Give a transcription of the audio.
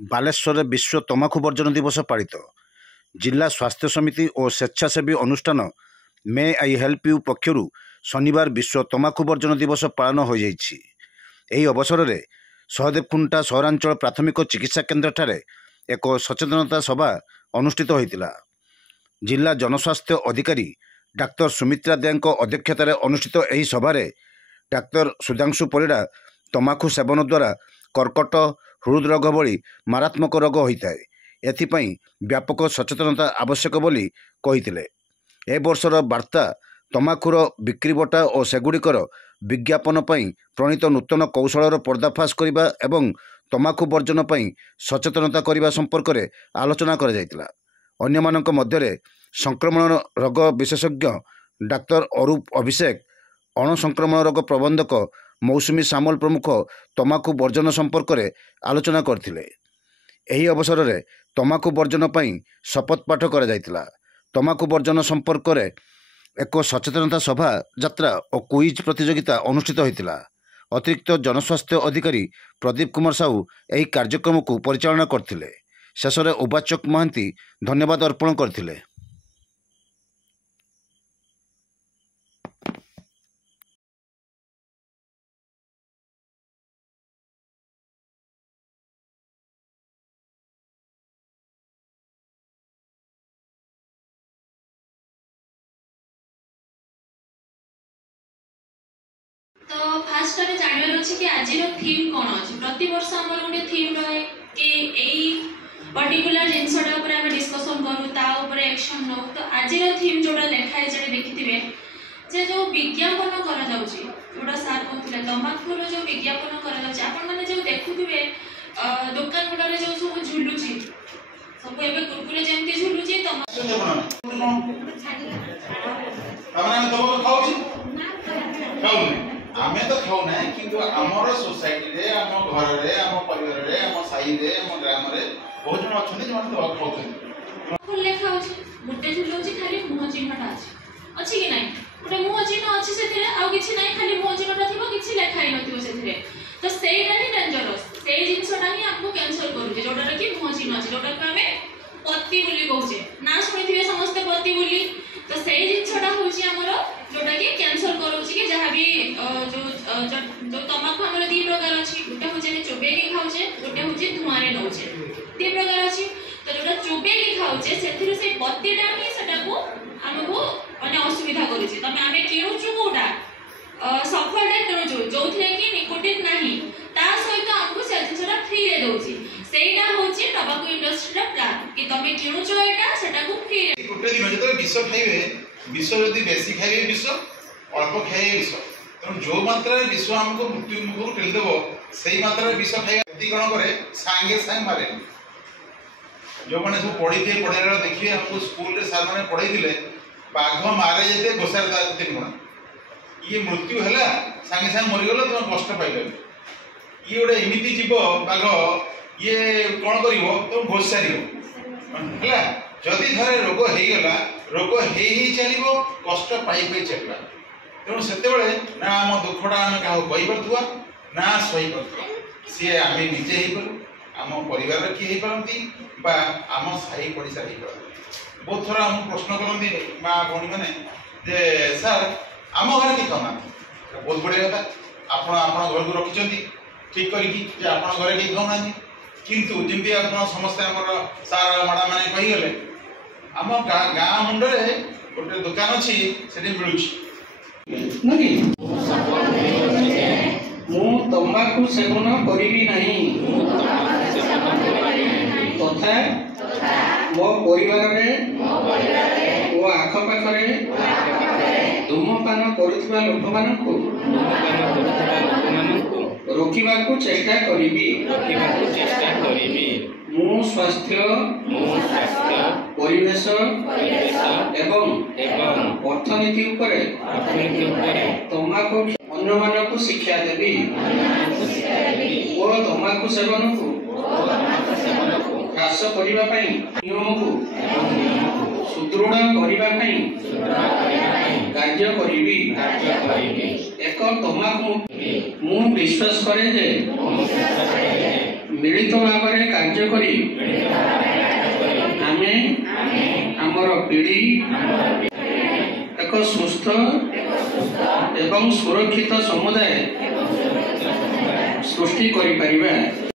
बालेश्वर विश्व तमाखु वर्जन दिवस पालित जिला स्वास्थ्य समिति और स्वेच्छासेवी अनुष्ठान मे आई हेल्प यू पक्षर शनिवार विश्व तमाखु वर्जन दिवस पालन हो जाइछि। एही अवसर में सहदेवखुंटा सहरांचल प्राथमिक चिकित्सा केन्द्र ठारे एक सचेतनता सभा अनुष्ठित होइतिला। जिला जनस्वास्थ्य अधिकारी डाक्तर सुमित्रा देंको अध्यक्षतार अनुष्ठित एही सभारे डाक्तर सुधांशु परिड़ा तमाखु सेवन द्वारा कर्कट हृदरोग भली मारात्मक रोग होता है, एथिपाई व्यापक सचेतनता आवश्यक बोली कहिथिले। ए वर्षर वार्ता तमाखुर बिक्रीबटा और सेगुड़िकर विज्ञापन पई प्रणीत नूतन कौशलर पर्दाफाश करने एवं तमाखु वर्जन पई सचेतनता करने संपर्क में आलोचना करा जायतिला। अन्यमानक मध्यरे संक्रमण रोग विशेषज्ञ डाक्तर अरूप अभिषेक, अणुसंक्रमण रोग प्रबंधक मौसुमी सामल प्रमुख तमाखु वर्जन संपर्क में आलोचना करथिले। एही अवसर में तमाखु वर्जन पई शपथ पाठ करा जायतिला। तमाखु वर्जन संपर्क में एक सचेतनता सभा यात्रा और क्विज प्रतियोगिता अनुष्ठित होइतिला। अतिरिक्त जनस्वास्थ्य अधिकारी प्रदीप कुमार साहू एही कार्यक्रम को परिचालना करथिले। शेष में उपाचक महांती धन्यवाद अर्पण करथिले। तो फास्ट रे जानवर अछि कि आज रो थीम कोन अछि। प्रति वर्ष हमर गोटे थीम रहे कि एई पर्टिकुलर जिंसडा ऊपर हम डिस्कशन करू, ता ऊपर एक्शन नो। तो आज रो थीम जोडा लेखा है जे देखिथिबे जे जो विज्ञापन करा जाउछि, जोडा सार कहथिले तमाखु रो जो विज्ञापन करा जाउछि, आपण माने जो देखुथिबे दुकान गुडा रे जो सब झुलुछि, सब एबे कुरकुरे जेंति झुलुछि तमाखु आमे तो खाऊ ना कि आमर सोसाइटी रे आम घर रे आम परिवार रे आम साई रे आम ग्राम रे बहुत जन अछन जे तो खाऊ फुल लेखा होछि गुटे झुलौछि खाली मुह चिन्हटा अछि कि नाही, गुटे मुह चिन्ह अछि सेथिरे आ किछि नाही, खाली मुह चिन्हटा थिबो, किछि लेखाइ नथिबो सेथिरे। तो सेइटा ही डेंजरस, सेइ जिंसटा ही आपको कैंसर करूजे, जोडा कि मुह चिन्ह अछि, जोडा को हमें पत्ती बोली कहूचे ना, सुनिथिबे समस्त पत्ती बोली। तो सेइ जिंसटा होछि हमर जोडा कि कैंसर करूछि कि जहा भी जो तमाकू हमर तीन प्रकार अछि। गुटे होचे ने चोबे के खाउचे, गुटे होचे धुआं रे नउचे, तीन प्रकार अछि। तो जोडा चोबे के खाउचे सेथिरे से पत्तीटा ही सेटा को हमको माने असुविधा करूछि। तमे आमे किणुछु कोडा सफलटा किणुछु जोथिले कि निकोटिन नाही, ता सहित हमको से जिंसटा फ्री रे दउछि। सेइटा होछि टबाको इंडस्ट्री रा प्लान कि तमे किणुछु एटा सेटा को फ्री रे। गुटे दिन जतो विष खाइबे, विष यदि बेसी खाइबे विष, अल्प खाइबे विष, तेणु जो मात्रा विष हमको मृत्यु मुखर ठेली देव से मात्रा विष खाइबा यदि कौन करे सांगे सांग मारे। जो मैंने सब पढ़ी थे पढ़ाई देखिए हमको स्कूल रे सार मैंने पढ़ाई दिले बाघ मारे जेते गोसार दा तीन गुण ये मृत्यु हैला सांगे सांग मरि गलो, तुम कष्ट पाइले। ये गोटे एमिति जीव बाघ ये कौन करिवो तुम घोषारियो हैला। जदि थरे रोग हे गला, रोग हे चलिबो, कष्ट पाई पाई चलबा। तेणु सेतेबेले ना आम दुखटा आम क्या कही पार्थुआ ना सही पार्थुआ, सी आम निजे ही पारू, आम परिवार किए ही पारती बा आम साई पड़िशा ही पारती। बहुत थर आम प्रश्न करती माँ भौणी मैंने जे सार आम घर किए खाऊना, बहुत बढ़िया कथा, आप घर को रखिंट ठीक करके आप घर किए खाऊना, किंतु जमी आप समस्ते आम सार माड़ा मैंने कहीगले आम गाँ मुंडे गोटे दुकान अच्छी से मिलूँ मु तंबाकू सेवन करिबी नहीं तथा मो परिवार रे ओ आखपाख रे धूमपान करुथिबा लोक मानकु रोकिबाकू चेष्टा करिबी। मु स्वास्थ्य परिवेश एवं अर्थनीति उपरे तंबाकू अन्य मानकु शिक्षा देवी और तंबाकू सेवन को ह्रास करिबा पई नियम को सुदृढ़ करिबा पई कार्य करिबी। एक तंबाकू मु विश्वास करे जे मिलित भाव में कार्य करी आमे हमर पीढ़ी एक सुस्थ एवं सुरक्षित समुदाय सृष्टि करि परिबा।